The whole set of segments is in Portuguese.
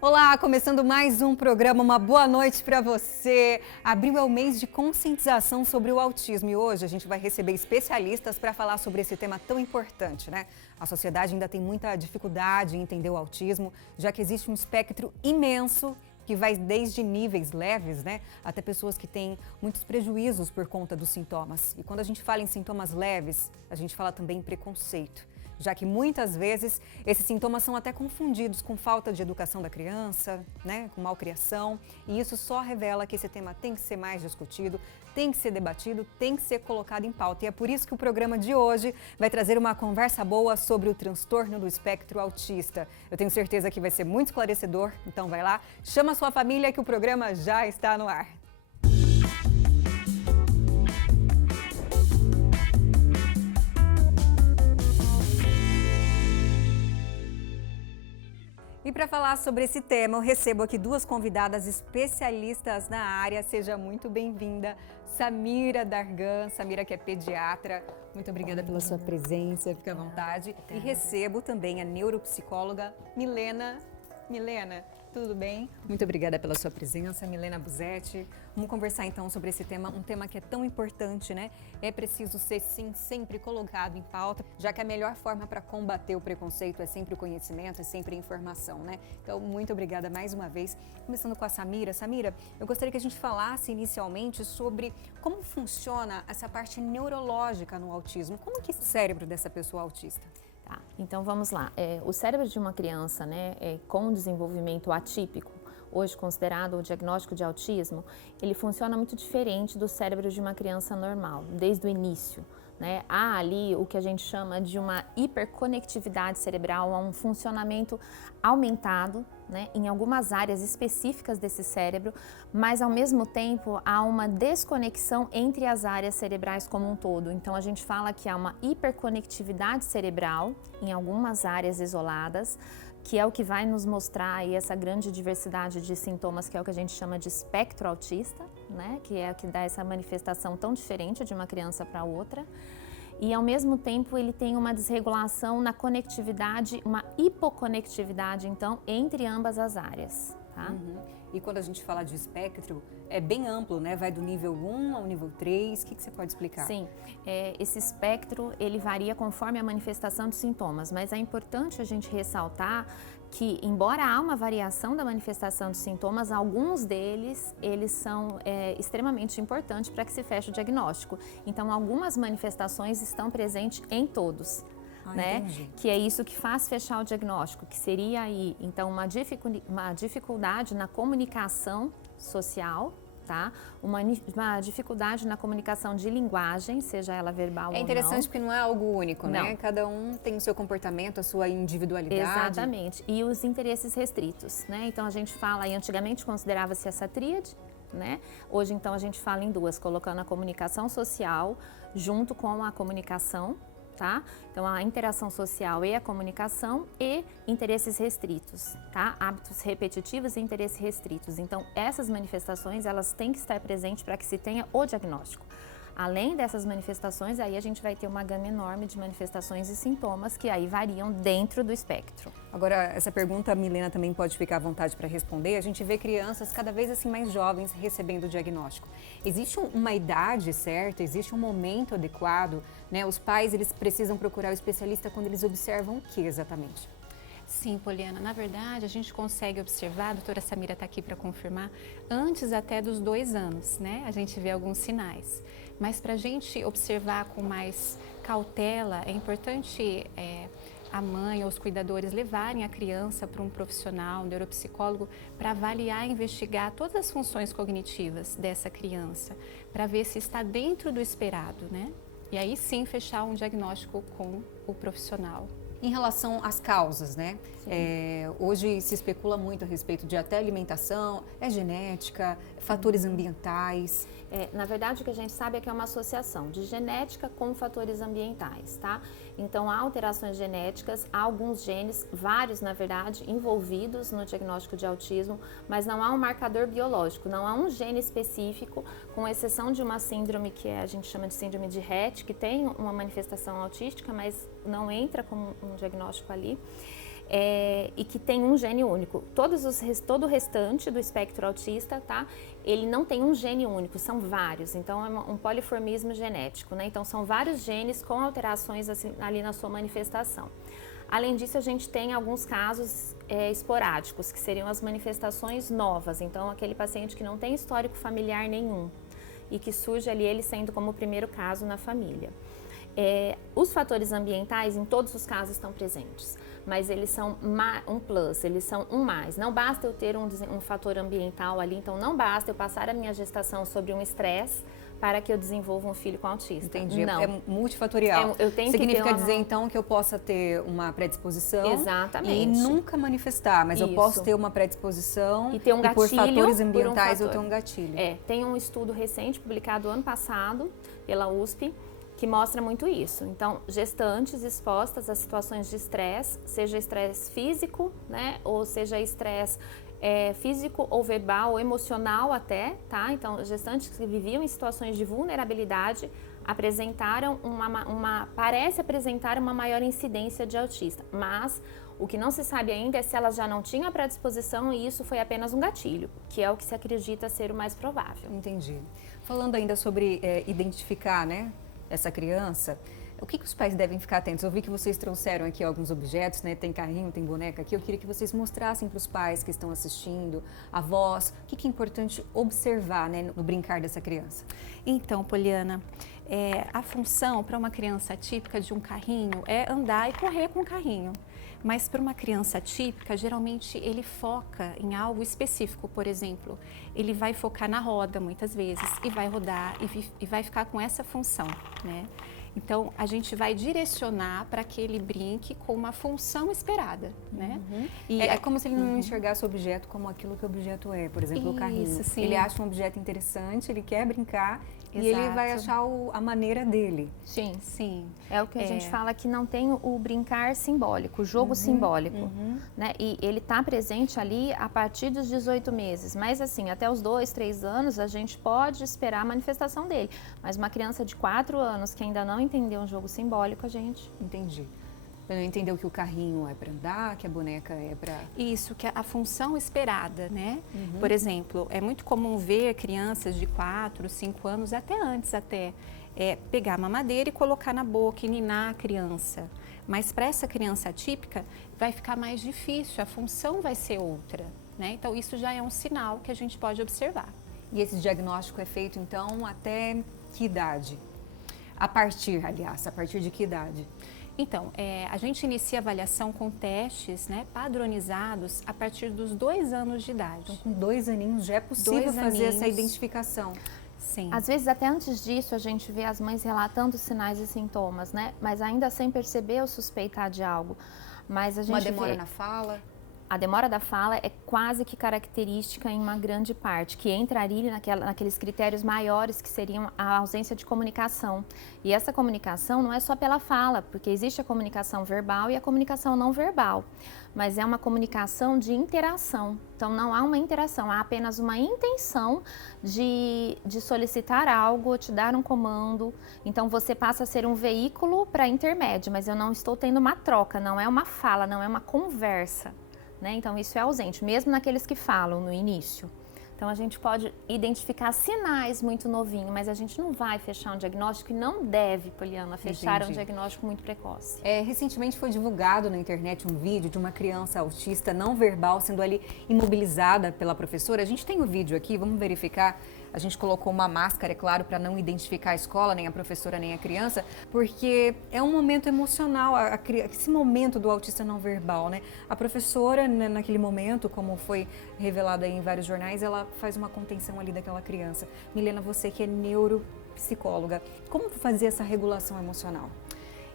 Olá, começando mais um programa, uma boa noite para você. Abril é o mês de conscientização sobre o autismo e hoje a gente vai receber especialistas para falar sobre esse tema tão importante, né? A sociedade ainda tem muita dificuldade em entender o autismo, já que existe um espectro imenso que vai desde níveis leves, né, até pessoas que têm muitos prejuízos por conta dos sintomas. E quando a gente fala em sintomas leves, a gente fala também em preconceito, já que muitas vezes esses sintomas são até confundidos com falta de educação da criança, né, com malcriação, e isso só revela que esse tema tem que ser mais discutido, tem que ser debatido, tem que ser colocado em pauta. E é por isso que o programa de hoje vai trazer uma conversa boa sobre o transtorno do espectro autista. Eu tenho certeza que vai ser muito esclarecedor, então vai lá, chama a sua família que o programa já está no ar. E para falar sobre esse tema, eu recebo aqui duas convidadas especialistas na área. Seja muito bem-vinda, Samira Dargan. Samira, que é pediatra. Muito obrigada pela sua presença, fique à vontade. E recebo também a neuropsicóloga Milena. Milena, tudo bem? Muito obrigada pela sua presença, Milena Busetti. Vamos conversar então sobre esse tema, um tema que é tão importante, né? É preciso ser, sim, sempre colocado em pauta, já que a melhor forma para combater o preconceito é sempre o conhecimento, é sempre a informação, né? Então, muito obrigada mais uma vez. Começando com a Samira. Samira, eu gostaria que a gente falasse inicialmente sobre como funciona essa parte neurológica no autismo. Como que é o cérebro dessa pessoa autista? Tá, então vamos lá. O cérebro de uma criança, com desenvolvimento atípico, hoje considerado o diagnóstico de autismo, ele funciona muito diferente do cérebro de uma criança normal, desde o início. Há ali o que a gente chama de uma hiperconectividade cerebral, há um funcionamento aumentado, em algumas áreas específicas desse cérebro, mas ao mesmo tempo há uma desconexão entre as áreas cerebrais como um todo. Então a gente fala que há uma hiperconectividade cerebral em algumas áreas isoladas, que é o que vai nos mostrar aí essa grande diversidade de sintomas, que é o que a gente chama de espectro autista, que é o que dá essa manifestação tão diferente de uma criança para outra. E ao mesmo tempo ele tem uma desregulação na conectividade, uma hipoconectividade então entre ambas as áreas. Tá? E quando a gente fala de espectro, é bem amplo, né? Vai do nível 1 ao nível 3, o que você pode explicar? Sim, esse espectro ele varia conforme a manifestação dos sintomas, mas é importante a gente ressaltar que, embora há uma variação da manifestação dos sintomas, alguns deles eles são extremamente importantes para que se feche o diagnóstico. Então, algumas manifestações estão presentes em todos. Que é isso que faz fechar o diagnóstico, que seria aí, então, uma dificuldade na comunicação social, tá? Uma dificuldade na comunicação de linguagem, seja ela verbal ou não. É interessante porque não é algo único, né? Cada um tem o seu comportamento, a sua individualidade. Exatamente. E os interesses restritos, Então, a gente fala, e antigamente considerava-se essa tríade, Hoje, então, a gente fala em duas, colocando a comunicação social junto com a comunicação, tá? Então, a interação social e a comunicação e interesses restritos, tá? Hábitos repetitivos e interesses restritos. Então, essas manifestações, elas têm que estar presentes para que se tenha o diagnóstico. Além dessas manifestações, aí a gente vai ter uma gama enorme de manifestações e sintomas que aí variam dentro do espectro. Agora, essa pergunta a Milena também pode ficar à vontade para responder. A gente vê crianças cada vez assim mais jovens recebendo o diagnóstico. Existe uma idade certa? Existe um momento adequado? Os pais, eles precisam procurar o especialista quando eles observam o que exatamente? Sim, Poliana, na verdade a gente consegue observar, a doutora Samira está aqui para confirmar, antes até dos 2 anos, A gente vê alguns sinais. Mas para a gente observar com mais cautela, é importante a mãe ou os cuidadores levarem a criança para um profissional, um neuropsicólogo, para avaliar e investigar todas as funções cognitivas dessa criança, para ver se está dentro do esperado, E aí sim fechar um diagnóstico com o profissional. Em relação às causas, hoje se especula muito a respeito de até alimentação, genética, fatores ambientais. Na verdade, o que a gente sabe é que é uma associação de genética com fatores ambientais, tá? Então, há alterações genéticas, há alguns genes, vários, na verdade, envolvidos no diagnóstico de autismo, mas não há um marcador biológico, não há um gene específico, com exceção de uma síndrome que a gente chama de síndrome de Rett, que tem uma manifestação autística, mas não entra como um diagnóstico ali. e que tem um gene único. Todo o restante do espectro autista, tá? Ele não tem um gene único, são vários, então é um poliformismo genético, né? Então são vários genes com alterações assim, ali na sua manifestação. Além disso, a gente tem alguns casos esporádicos, que seriam as manifestações novas, então aquele paciente que não tem histórico familiar nenhum e que surge ali ele sendo como o primeiro caso na família. Os fatores ambientais, em todos os casos, estão presentes, mas eles são um plus, eles são um mais. Não basta eu ter um fator ambiental ali, então não basta eu passar a minha gestação sobre um estresse para que eu desenvolva um filho com autista. Entendi, não. é multifatorial. Eu tenho Significa que ter dizer, então, que eu possa ter uma predisposição Exatamente. e nunca manifestar, mas eu posso Isso. ter uma predisposição E ter um por gatilho fatores ambientais por um eu tenho um gatilho. Tem um estudo recente, publicado ano passado, pela USP, que mostra muito isso. Então, gestantes expostas a situações de estresse, seja estresse físico, né, ou seja estresse físico ou verbal ou emocional até, tá? Então, gestantes que viviam em situações de vulnerabilidade apresentaram parece apresentar uma maior incidência de autista, mas o que não se sabe ainda é se elas já não tinham a predisposição e isso foi apenas um gatilho, que é o que se acredita ser o mais provável. Entendi. Falando ainda sobre identificar, né, essa criança, o que os pais devem ficar atentos? Eu vi que vocês trouxeram aqui alguns objetos, né? Tem carrinho, tem boneca aqui. Eu queria que vocês mostrassem para os pais que estão assistindo, avós, o que é importante observar, né, no brincar dessa criança. Então, Poliana, a função para uma criança atípica de um carrinho é andar e correr com o carrinho. Mas para uma criança atípica, geralmente ele foca em algo específico. Por exemplo, ele vai focar na roda muitas vezes e vai rodar e vai ficar com essa função, né? Então, a gente vai direcionar para que ele brinque com uma função esperada, né? E é como se ele não enxergasse o objeto como aquilo que o objeto é, por exemplo, o carrinho. Sim. Ele acha um objeto interessante, ele quer brincar e ele vai achar a maneira dele. Sim. Sim. É o que a gente fala que não tem o brincar simbólico, o jogo simbólico, né? E ele está presente ali a partir dos 18 meses, mas assim, até os 2, 3 anos a gente pode esperar a manifestação dele. Mas uma criança de 4 anos que ainda não entendeu um jogo simbólico, a gente... Entendi. Não entendeu que o carrinho é para andar, que a boneca é para... Isso, que é a função esperada, né? Por exemplo, é muito comum ver crianças de 4, 5 anos, até antes pegar a mamadeira e colocar na boca e ninar a criança. Mas para essa criança atípica vai ficar mais difícil, a função vai ser outra, né? Então isso já é um sinal que a gente pode observar. E esse diagnóstico é feito então até que idade? A partir de que idade? Então, a gente inicia a avaliação com testes, né, padronizados a partir dos 2 anos de idade. Então, com 2 aninhos já é possível fazer essa identificação. Sim. Às vezes, até antes disso, a gente vê as mães relatando sinais e sintomas, né? Mas ainda sem perceber ou suspeitar de algo. Mas a gente Uma demora na fala? A demora da fala é quase que característica em uma grande parte, que entraria naqueles critérios maiores que seriam a ausência de comunicação. E essa comunicação não é só pela fala, porque existe a comunicação verbal e a comunicação não verbal, mas é uma comunicação de interação. Então não há uma interação, há apenas uma intenção de solicitar algo, te dar um comando. Então você passa a ser um veículo para intermédio, mas eu não estou tendo uma troca, não é uma fala, não é uma conversa. Né? Então, isso é ausente, mesmo naqueles que falam no início. Então, a gente pode identificar sinais muito novinho, mas a gente não vai fechar um diagnóstico e não deve, Poliana, fechar um diagnóstico muito precoce. Recentemente foi divulgado na internet um vídeo de uma criança autista não verbal sendo ali imobilizada pela professora. A gente tem o vídeo aqui, vamos verificar. A gente colocou uma máscara, é claro, para não identificar a escola, nem a professora, nem a criança, porque é um momento emocional, esse momento do autista não verbal, né? A professora, naquele momento, como foi revelado aí em vários jornais, ela faz uma contenção ali daquela criança. Milena, você que é neuropsicóloga, como fazer essa regulação emocional?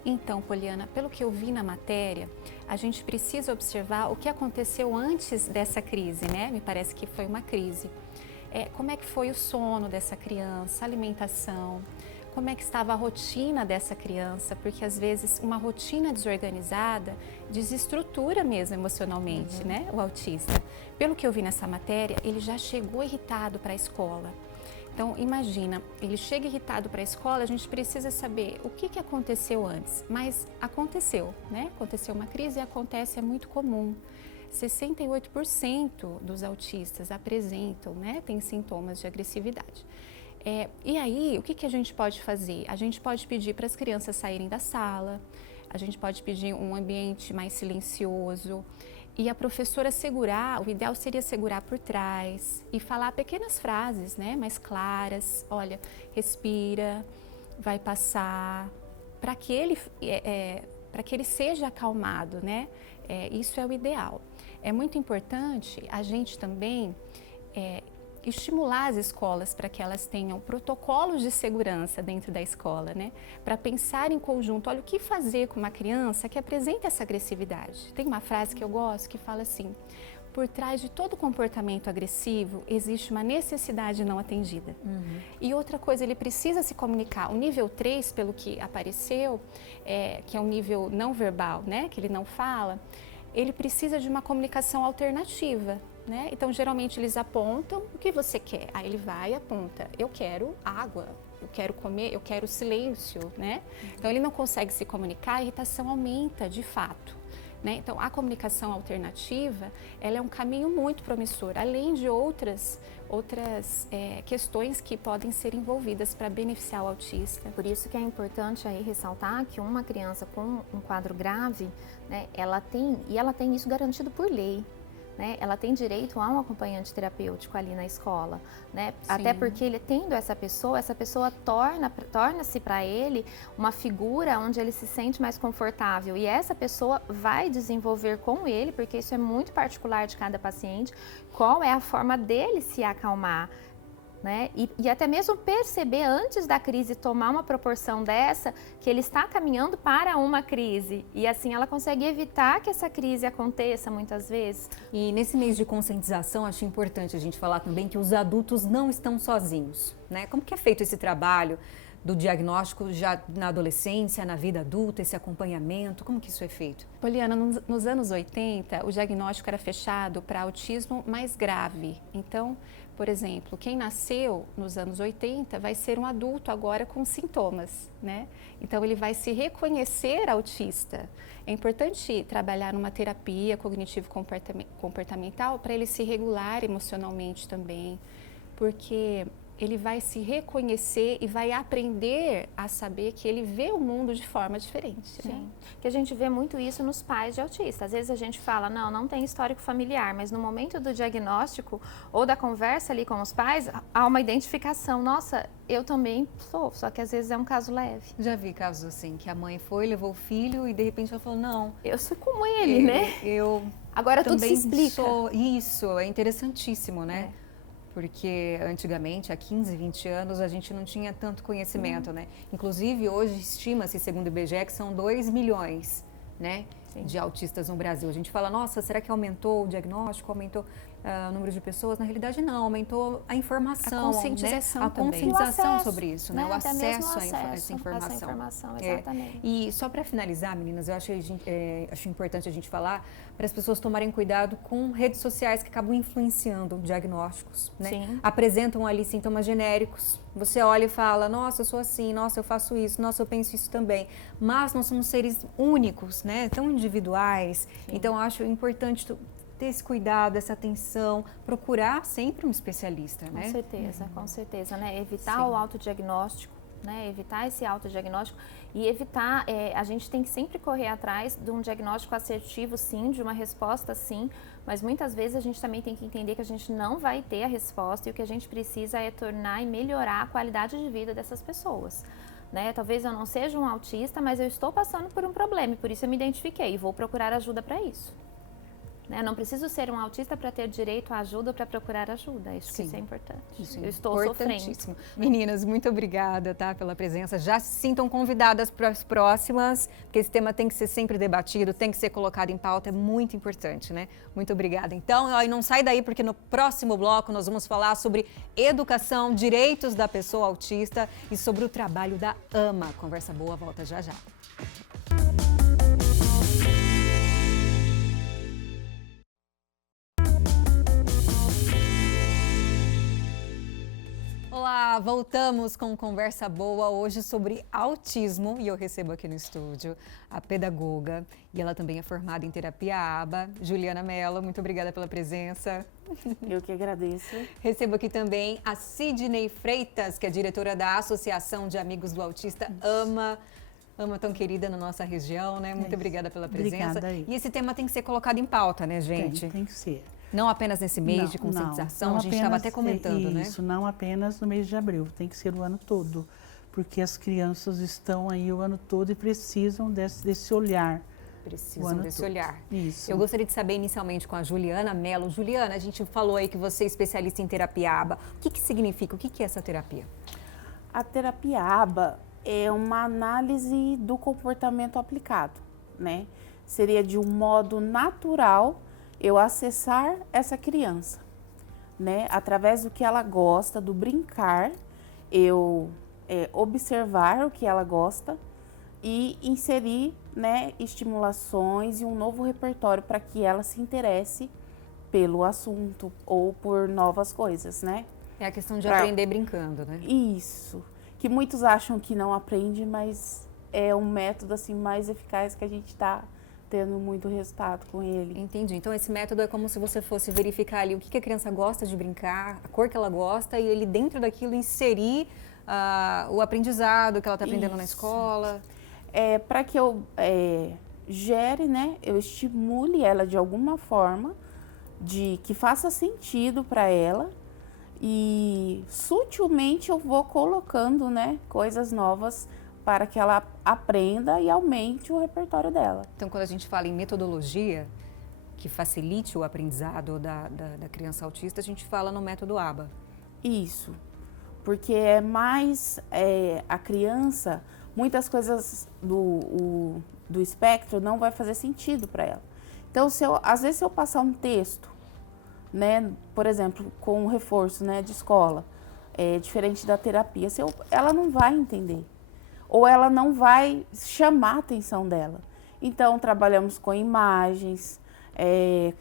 Então, Poliana, pelo que eu vi na matéria, a gente precisa observar o que aconteceu antes dessa crise, né? Me parece que foi uma crise. Como é que foi o sono dessa criança, a alimentação, como é que estava a rotina dessa criança, porque às vezes uma rotina desorganizada desestrutura mesmo emocionalmente, né, o autista. Pelo que eu vi nessa matéria, ele já chegou irritado para a escola. Então, imagina, ele chega irritado para a escola, a gente precisa saber o que aconteceu antes. Mas aconteceu, né? Aconteceu uma crise e acontece, é muito comum. 68% dos autistas apresentam, né? Tem sintomas de agressividade. E aí, o que a gente pode fazer? A gente pode pedir para as crianças saírem da sala, a gente pode pedir um ambiente mais silencioso. E a professora segurar, o ideal seria segurar por trás e falar pequenas frases, né, mais claras. Olha, respira, vai passar, para que ele seja acalmado, né? Isso é o ideal. É muito importante a gente também estimular as escolas para que elas tenham protocolos de segurança dentro da escola, né? Para pensar em conjunto, olha, o que fazer com uma criança que apresenta essa agressividade. Tem uma frase que eu gosto que fala assim: por trás de todo comportamento agressivo existe uma necessidade não atendida. E outra coisa, ele precisa se comunicar. O nível 3, pelo que apareceu, que é um nível não verbal, né? Que ele não fala, ele precisa de uma comunicação alternativa. Né? Então, geralmente eles apontam o que você quer. Aí ele vai e aponta: eu quero água, eu quero comer, eu quero silêncio, né? Então, ele não consegue se comunicar, a irritação aumenta de fato. Né? Então, a comunicação alternativa, ela é um caminho muito promissor, além de outras questões que podem ser envolvidas para beneficiar o autista. Por isso que é importante aí ressaltar que uma criança com um quadro grave, né, ela tem isso garantido por lei. Né? Ela tem direito a um acompanhante terapêutico ali na escola, né? Até porque ele tendo essa pessoa torna-se para ele uma figura onde ele se sente mais confortável, e essa pessoa vai desenvolver com ele, porque isso é muito particular de cada paciente, qual é a forma dele se acalmar. Né? E até mesmo perceber antes da crise tomar uma proporção dessa, que ele está caminhando para uma crise, e assim ela consegue evitar que essa crise aconteça muitas vezes. E nesse mês de conscientização, acho importante a gente falar também que os adultos não estão sozinhos, né? Como que é feito esse trabalho do diagnóstico já na adolescência, na vida adulta, esse acompanhamento, como que isso é feito? Poliana, nos anos 80, o diagnóstico era fechado para autismo mais grave. Então, por exemplo, quem nasceu nos anos 80 vai ser um adulto agora com sintomas, né? Então, ele vai se reconhecer autista. É importante trabalhar numa terapia cognitivo-comportamental para ele se regular emocionalmente também, porque ele vai se reconhecer e vai aprender a saber que ele vê o mundo de forma diferente. Sim, né? Que a gente vê muito isso nos pais de autistas. Às vezes a gente fala, não tem histórico familiar, mas no momento do diagnóstico ou da conversa ali com os pais, há uma identificação. Nossa, eu também sou, só que às vezes é um caso leve. Já vi casos assim, que a mãe foi, levou o filho e de repente ela falou, não, eu sou como ele, né? Agora tudo se explica. Isso, é interessantíssimo, né? Porque antigamente, há 15, 20 anos, a gente não tinha tanto conhecimento, né? Inclusive, hoje estima-se, segundo o IBGE, que são 2 milhões, né, de autistas no Brasil. A gente fala, nossa, será que aumentou o diagnóstico, aumentou o número de pessoas? Na realidade, não, aumentou a informação, a conscientização, né? A conscientização acesso, sobre isso, né? O acesso a essa informação. Exatamente. E só para finalizar, meninas, eu acho importante a gente falar para as pessoas tomarem cuidado com redes sociais que acabam influenciando diagnósticos, né? Sim. Apresentam ali sintomas genéricos. Você olha e fala, nossa, eu sou assim, nossa, eu faço isso, nossa, eu penso isso também. Mas nós somos seres únicos, né? Tão individuais. Sim. Então, eu acho importante ter esse cuidado, essa atenção, procurar sempre um especialista, né? Com certeza, né? Evitar o autodiagnóstico, né? Evitar esse autodiagnóstico e evitar, a gente tem que sempre correr atrás de um diagnóstico assertivo, sim, de uma resposta, sim, mas muitas vezes a gente também tem que entender que a gente não vai ter a resposta e o que a gente precisa é tornar e melhorar a qualidade de vida dessas pessoas. Né? Talvez eu não seja um autista, mas eu estou passando por um problema e por isso eu me identifiquei e vou procurar ajuda para isso. Né? Eu não preciso ser um autista para ter direito à ajuda ou para procurar ajuda. Isso é importante. Eu estou sofrendo. Meninas, muito obrigada, tá, pela presença. Já se sintam convidadas para as próximas, porque esse tema tem que ser sempre debatido, tem que ser colocado em pauta, é muito importante, né? Muito obrigada. Então, não sai daí, porque no próximo bloco nós vamos falar sobre educação, direitos da pessoa autista e sobre o trabalho da AMA. Conversa boa, volta já já. Olá, Olá, voltamos com conversa boa hoje sobre autismo e eu recebo aqui no estúdio a pedagoga e ela também é formada em terapia ABA, Juliana Mello. Muito obrigada pela presença. Eu que agradeço. Recebo aqui também a Sidney Freitas, que é diretora da Associação de Amigos do Autista AMA. AMA tão querida na nossa região, né? Muito obrigada pela presença. Obrigada aí. E esse tema tem que ser colocado em pauta, né, gente? Tem que ser. Não apenas nesse mês de conscientização, a gente estava até comentando, né? Isso, não apenas no mês de abril, tem que ser o ano todo, porque as crianças estão aí o ano todo e precisam desse olhar. Precisam desse olhar. Isso. Eu gostaria de saber inicialmente com a Juliana Mello. Juliana, a gente falou aí que você é especialista em terapia ABA. O que significa? O que é essa terapia? A terapia ABA é uma análise do comportamento aplicado, né? Seria de um modo natural eu acessar essa criança, né? Através do que ela gosta, do brincar, eu observar o que ela gosta e inserir, né, estimulações e um novo repertório para que ela se interesse pelo assunto ou por novas coisas, né? É a questão de aprender brincando, né? Isso, que muitos acham que não aprende, mas é um método assim mais eficaz que a gente está tendo muito resultado com ele. Entendi. Então esse método é como se você fosse verificar ali o que a criança gosta de brincar, a cor que ela gosta e ele dentro daquilo inserir o aprendizado que ela está aprendendo na escola. Para que eu gere, né, eu estimule ela de alguma forma, de que faça sentido para ela e sutilmente eu vou colocando, né, coisas novas para que ela aprenda e aumente o repertório dela. Então, quando a gente fala em metodologia que facilite o aprendizado da criança autista, a gente fala no método ABA. Isso, porque é mais a criança, muitas coisas do espectro não vai fazer sentido para ela. Então, às vezes se eu passar um texto, né, por exemplo, com um reforço, né, de escola, diferente da terapia, ela não vai entender. Ou ela não vai chamar a atenção dela. Então, trabalhamos com imagens,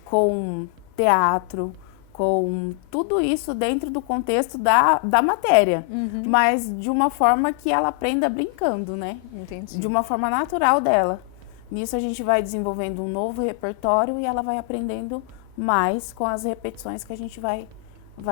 com teatro, com tudo isso dentro do contexto da matéria, mas de uma forma que ela aprenda brincando, né? Entendi. De uma forma natural dela. Nisso a gente vai desenvolvendo um novo repertório e ela vai aprendendo mais com as repetições que a gente vai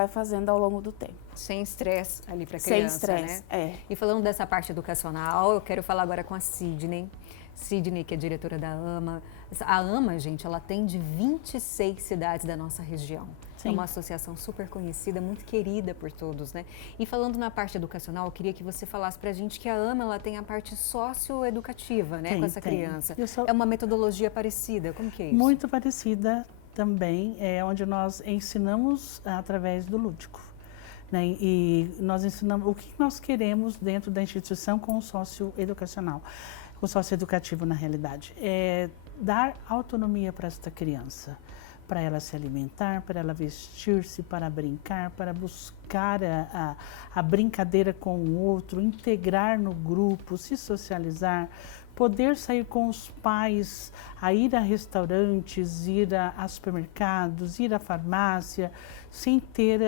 fazendo ao longo do tempo. Sem estresse ali para a criança, sem estresse, né? E falando dessa parte educacional, eu quero falar agora com a Sidney. Sidney, que é diretora da AMA. A AMA, gente, ela tem de 26 cidades da nossa região. Sim. É uma associação super conhecida, muito querida por todos, né? E falando na parte educacional, eu queria que você falasse pra gente que a AMA, ela tem a parte socioeducativa, né, com essa criança. É uma metodologia parecida, como que é isso? Muito parecida também, onde nós ensinamos através do lúdico. Né? E nós ensinamos o que nós queremos dentro da instituição com o socioeducacional, com o socioeducativo na realidade. É dar autonomia para esta criança, para ela se alimentar, para ela vestir-se, para brincar, para buscar a brincadeira com o outro, integrar no grupo, se socializar, poder sair com os pais, a ir a restaurantes, ir a supermercados, ir à farmácia, sem ter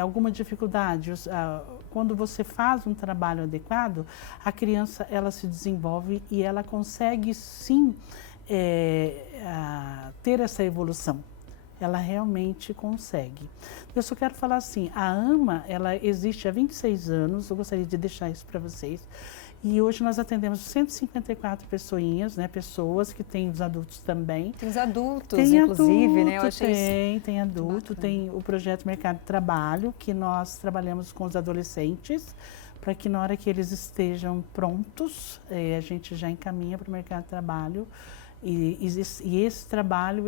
alguma dificuldade. Quando você faz um trabalho adequado, a criança ela se desenvolve e ela consegue sim ter essa evolução. Ela realmente consegue. Eu só quero falar assim, a AMA, ela existe há 26 anos, eu gostaria de deixar isso para vocês. E hoje nós atendemos 154 pessoinhas, né? Pessoas que têm os adultos também. Tem os adultos, inclusive, né? Eu achei tem adulto, tem o projeto Mercado de Trabalho, que nós trabalhamos com os adolescentes, para que na hora que eles estejam prontos, a gente já encaminha para o mercado de trabalho. E esse trabalho,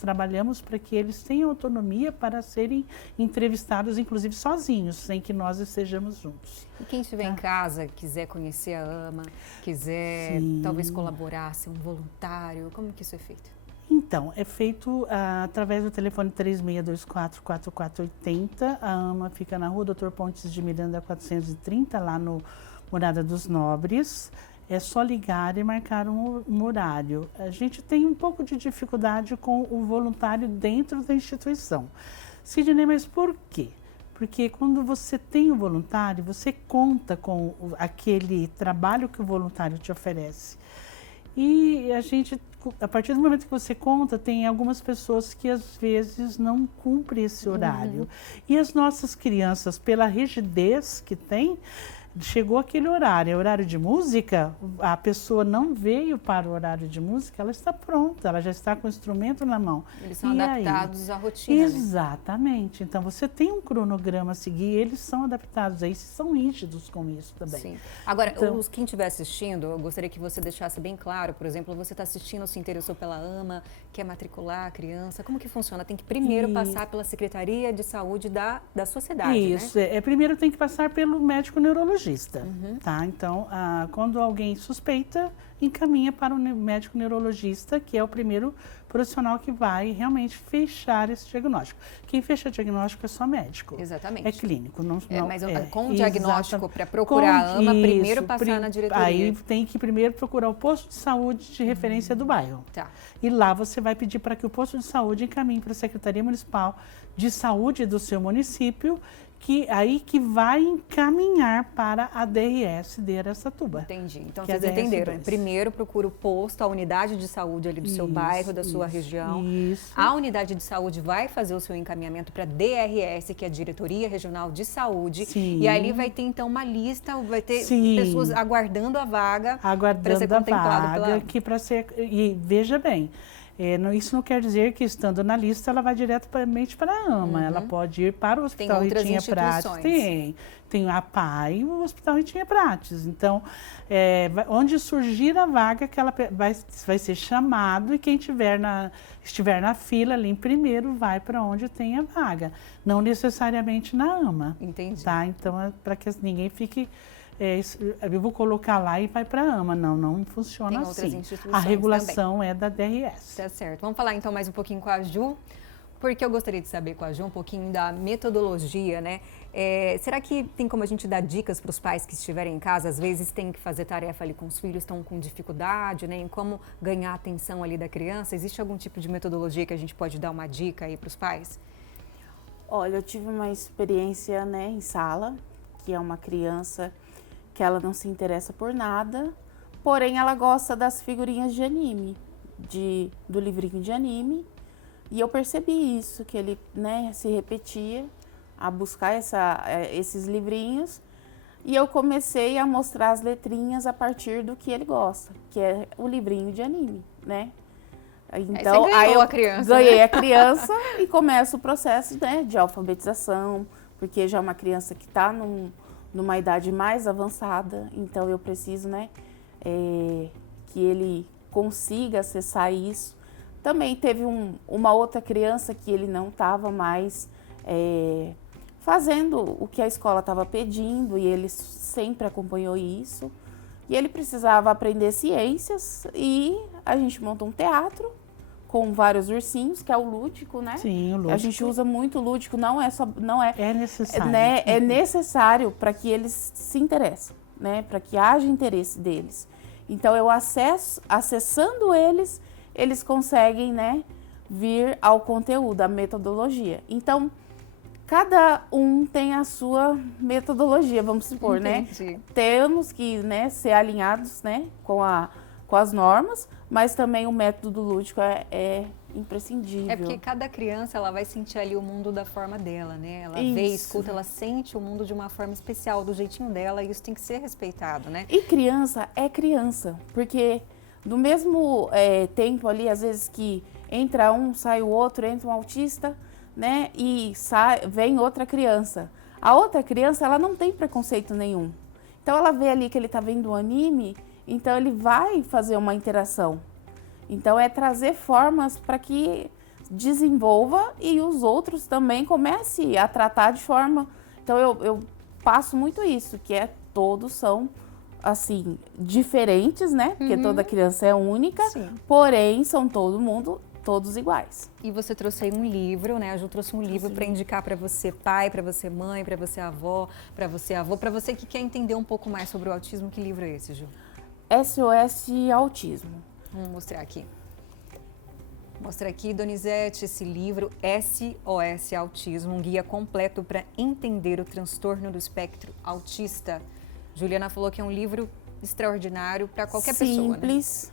trabalhamos para que eles tenham autonomia para serem entrevistados, inclusive sozinhos, sem que nós estejamos juntos. E quem estiver em casa, quiser conhecer a AMA, quiser talvez colaborar, ser um voluntário, como que isso é feito? Então, é feito através do telefone 3624-4480. A AMA fica na rua Dr. Pontes de Miranda 430, lá no Morada dos Nobres. É só ligar e marcar um horário. A gente tem um pouco de dificuldade com o voluntário dentro da instituição. Sidney, mas por quê? porque quando você tem o voluntário, você conta com aquele trabalho que o voluntário te oferece. E a partir do momento que você conta, tem algumas pessoas que às vezes não cumprem esse horário. E as nossas crianças, pela rigidez que tem, chegou aquele horário, é horário de música, a pessoa não veio para o horário de música, ela está pronta, ela já está com o instrumento na mão. Eles são adaptados à rotina. Exatamente. Então você tem um cronograma a seguir, eles são adaptados a isso, são rígidos com isso também. Sim. Agora, Então, quem estiver assistindo, eu gostaria que você deixasse bem claro, por exemplo, você está assistindo, se interessou pela AMA, quer matricular a criança, como que funciona? Tem que primeiro passar pela Secretaria de Saúde da sua cidade, isso, né? Primeiro tem que passar pelo médico neurologista, tá? Então, quando alguém suspeita, encaminha para o médico neurologista, que é o primeiro profissional que vai realmente fechar esse diagnóstico. Quem fecha diagnóstico é só médico. Exatamente. É clínico. Mas com o diagnóstico, para procurar a AMA, primeiro passar na diretoria. Aí tem que primeiro procurar o posto de saúde de referência do bairro. Tá. E lá você vai pedir para que o posto de saúde encaminhe para a Secretaria Municipal de Saúde do seu município, que vai encaminhar para a DRS de Araçatuba. Entendi. Então, que é vocês a DRS entenderam. 2. Primeiro procura o posto, a unidade de saúde ali do seu bairro, da sua região. Isso. A unidade de saúde vai fazer o seu encaminhamento para a DRS, que é a Diretoria Regional de Saúde. Sim. E ali vai ter, então, uma lista, vai ter Sim. pessoas aguardando a vaga para ser Aguardando a contemplado pela vaga, AMA. que para ser... E veja bem, isso não quer dizer que, estando na lista, ela vai diretamente para a AMA. Ela pode ir para o Hospital outras Ritinha Prates. Tem a PAI e o Hospital Ritinha Prates. Então, onde surgir a vaga, que ela vai ser chamado, e quem estiver na fila ali em primeiro vai para onde tem a vaga. Não necessariamente na AMA. Entendi. Tá? Então, para que ninguém fique... eu vou colocar lá e vai para a AMA. Não funciona Tem assim. outras instituições A regulação é da DRS. Tá certo. Vamos falar então mais um pouquinho com a Ju, porque eu gostaria de saber com a Ju um pouquinho da metodologia, né? Será que tem como a gente dar dicas para os pais que estiverem em casa, às vezes tem que fazer tarefa ali com os filhos, estão com dificuldade, né? Em como ganhar a atenção ali da criança? Existe algum tipo de metodologia que a gente pode dar uma dica aí para os pais? Olha, eu tive uma experiência, né, em sala, que é uma criança que ela não se interessa por nada, porém ela gosta das figurinhas de anime, do livrinho de anime, e eu percebi isso, que ele, né, se repetia a buscar esses livrinhos, e eu comecei a mostrar as letrinhas a partir do que ele gosta, que é o livrinho de anime, né? Então, aí eu ganhei, né? a criança e começa o processo, né, de alfabetização, porque já é uma criança que está numa idade mais avançada, então eu preciso, né, que ele consiga acessar isso. Também teve uma outra criança que ele não estava mais fazendo o que a escola estava pedindo, e ele sempre acompanhou isso. E ele precisava aprender ciências, e a gente montou um teatro com vários ursinhos, que é o lúdico, né? Sim, o lúdico. A gente usa muito o lúdico, É necessário. né? É necessário para que eles se interessem, né? Para que haja interesse deles. Então, acessando eles conseguem, né, vir ao conteúdo, a metodologia. Então, cada um tem a sua metodologia, vamos supor, Entendi. né? Temos que, né, ser alinhados, né, com as normas, mas também o método lúdico é imprescindível. É porque cada criança, ela vai sentir ali o mundo da forma dela, né? Ela vê, escuta, ela sente o mundo de uma forma especial, do jeitinho dela, e isso tem que ser respeitado, né? E criança é criança, porque no mesmo tempo ali, às vezes que entra um, sai o outro, entra um autista, né? E vem outra criança. A outra criança, ela não tem preconceito nenhum. Então ela vê ali que ele tá vendo um anime, então ele vai fazer uma interação. Então é trazer formas para que desenvolva e os outros também comecem a tratar de forma... Então eu passo muito isso, que todos são assim diferentes, né? Porque toda criança é única, Sim. porém são todos iguais. E você trouxe aí um livro, né? A Ju trouxe um livro para indicar para você pai, para você mãe, para você avó, para você avô, para você que quer entender um pouco mais sobre o autismo. Que livro é esse, Ju? SOS Autismo. Vamos mostrar aqui. Mostra aqui, Donizete, esse livro SOS Autismo, um guia completo para entender o transtorno do espectro autista. Juliana falou que é um livro extraordinário para qualquer pessoa, né? Simples,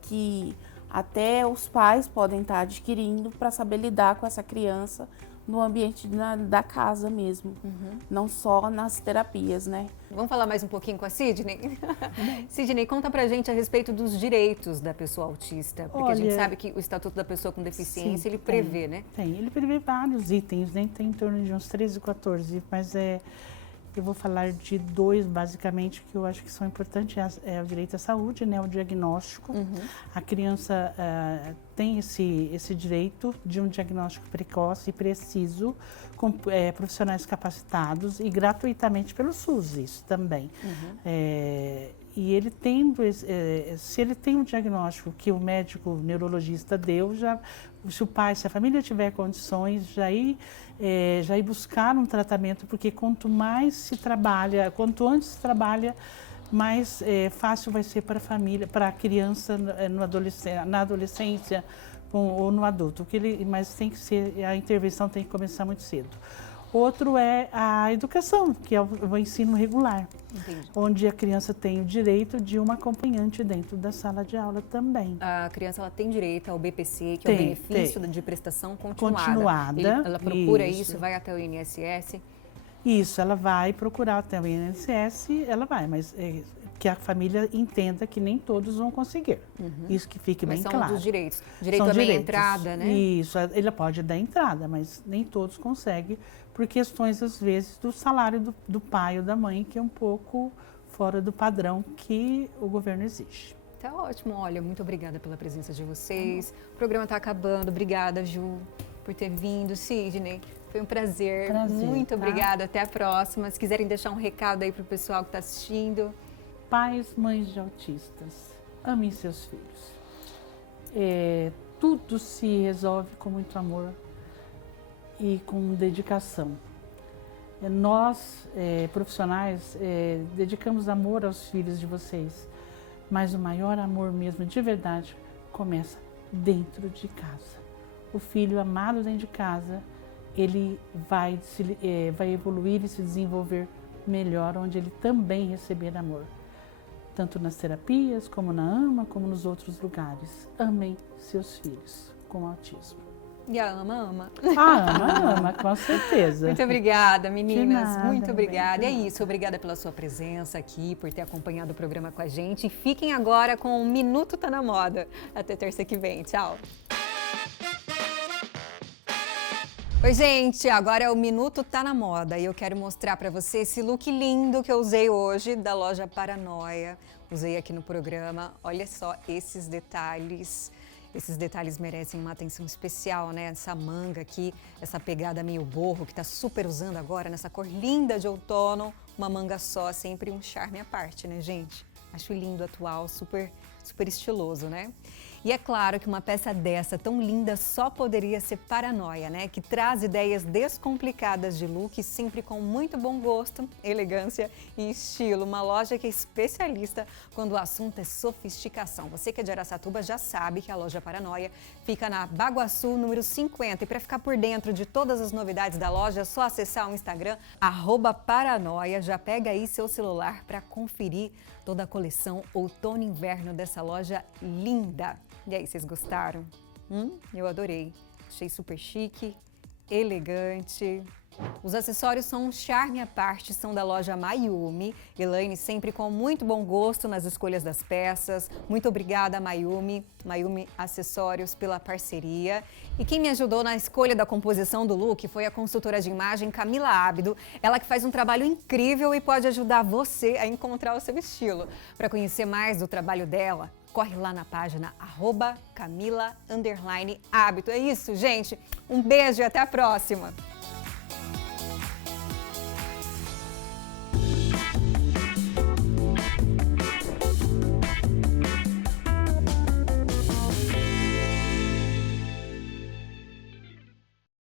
que até os pais podem estar adquirindo para saber lidar com essa criança no ambiente da casa mesmo, não só nas terapias, né? Vamos falar mais um pouquinho com a Sidney? Sidney, conta pra gente a respeito dos direitos da pessoa autista, porque a gente sabe que o Estatuto da Pessoa com Deficiência, ele prevê, né? Ele prevê vários itens, né? Tem em torno de uns 13, 14, mas eu vou falar de 2, basicamente, que eu acho que são importantes. É o direito à saúde, né? O diagnóstico. A criança tem esse direito de um diagnóstico precoce e preciso, com profissionais capacitados e gratuitamente pelo SUS, isso também. E ele tendo, se ele tem um diagnóstico que o médico neurologista deu, se o pai, se a família tiver condições, já ir buscar um tratamento, porque quanto mais se trabalha, quanto antes se trabalha, mais fácil vai ser para a família, para a criança na adolescência ou no adulto. Mas tem que ser, a intervenção tem que começar muito cedo. Outro é a educação, que é o ensino regular, onde a criança tem o direito de uma acompanhante dentro da sala de aula também. A criança ela tem direito ao BPC, que é o benefício de prestação continuada. Ela procura isso, vai até o INSS. Isso, ela vai procurar até o INSS, mas que a família entenda que nem todos vão conseguir. Isso que fique bem claro. Mas são dos direitos. Direito à meia entrada, né? Isso, ele pode dar entrada, mas nem todos conseguem, por questões, às vezes, do salário do pai ou da mãe, que é um pouco fora do padrão que o governo exige. Tá ótimo. Olha, muito obrigada pela presença de vocês. O programa está acabando. Obrigada, Ju, por ter vindo. Sidney, foi um prazer. Muito obrigada. Até a próxima. Se quiserem deixar um recado aí para o pessoal que está assistindo. Pais, mães de autistas, amem seus filhos. Tudo se resolve com muito amor e com dedicação. Nós, profissionais, dedicamos amor aos filhos de vocês, mas o maior amor mesmo, de verdade, começa dentro de casa. O filho amado dentro de casa, ele vai evoluir e se desenvolver melhor, onde ele também receber amor. Tanto nas terapias, como na AMA, como nos outros lugares. Amem seus filhos com autismo. E a ama? A ama, com certeza. Muito obrigada, meninas. Nada, muito obrigada. É isso, obrigada pela sua presença aqui, por ter acompanhado o programa com a gente. Fiquem agora com o Minuto Tá na Moda. Até terça que vem. Tchau. Oi, gente, agora é o Minuto Tá na Moda e eu quero mostrar pra você esse look lindo que eu usei hoje da loja Paranoia. Usei aqui no programa. Olha só esses detalhes. Esses detalhes merecem uma atenção especial, né? Essa manga aqui, essa pegada meio boho que tá super usando agora nessa cor linda de outono. Uma manga só, sempre um charme à parte, né, gente? Acho lindo, atual, super estiloso, né? E é claro que uma peça dessa tão linda só poderia ser Paranoia, né? Que traz ideias descomplicadas de look, sempre com muito bom gosto, elegância e estilo. Uma loja que é especialista quando o assunto é sofisticação. Você que é de Araçatuba já sabe que a loja Paranoia fica na Baguaçu, número 50. E para ficar por dentro de todas as novidades da loja, é só acessar o Instagram, @Paranoia. Já pega aí seu celular para conferir toda a coleção outono e inverno dessa loja linda. E aí, vocês gostaram? Eu adorei. Achei super chique, elegante. Os acessórios são um charme à parte, são da loja Mayumi. Elaine sempre com muito bom gosto nas escolhas das peças. Muito obrigada, Mayumi Acessórios, pela parceria. E quem me ajudou na escolha da composição do look foi a consultora de imagem Camila Ábido. Ela que faz um trabalho incrível e pode ajudar você a encontrar o seu estilo. Para conhecer mais do trabalho dela, corre lá na página @Camila_Ábito. É isso, gente. Um beijo e até a próxima.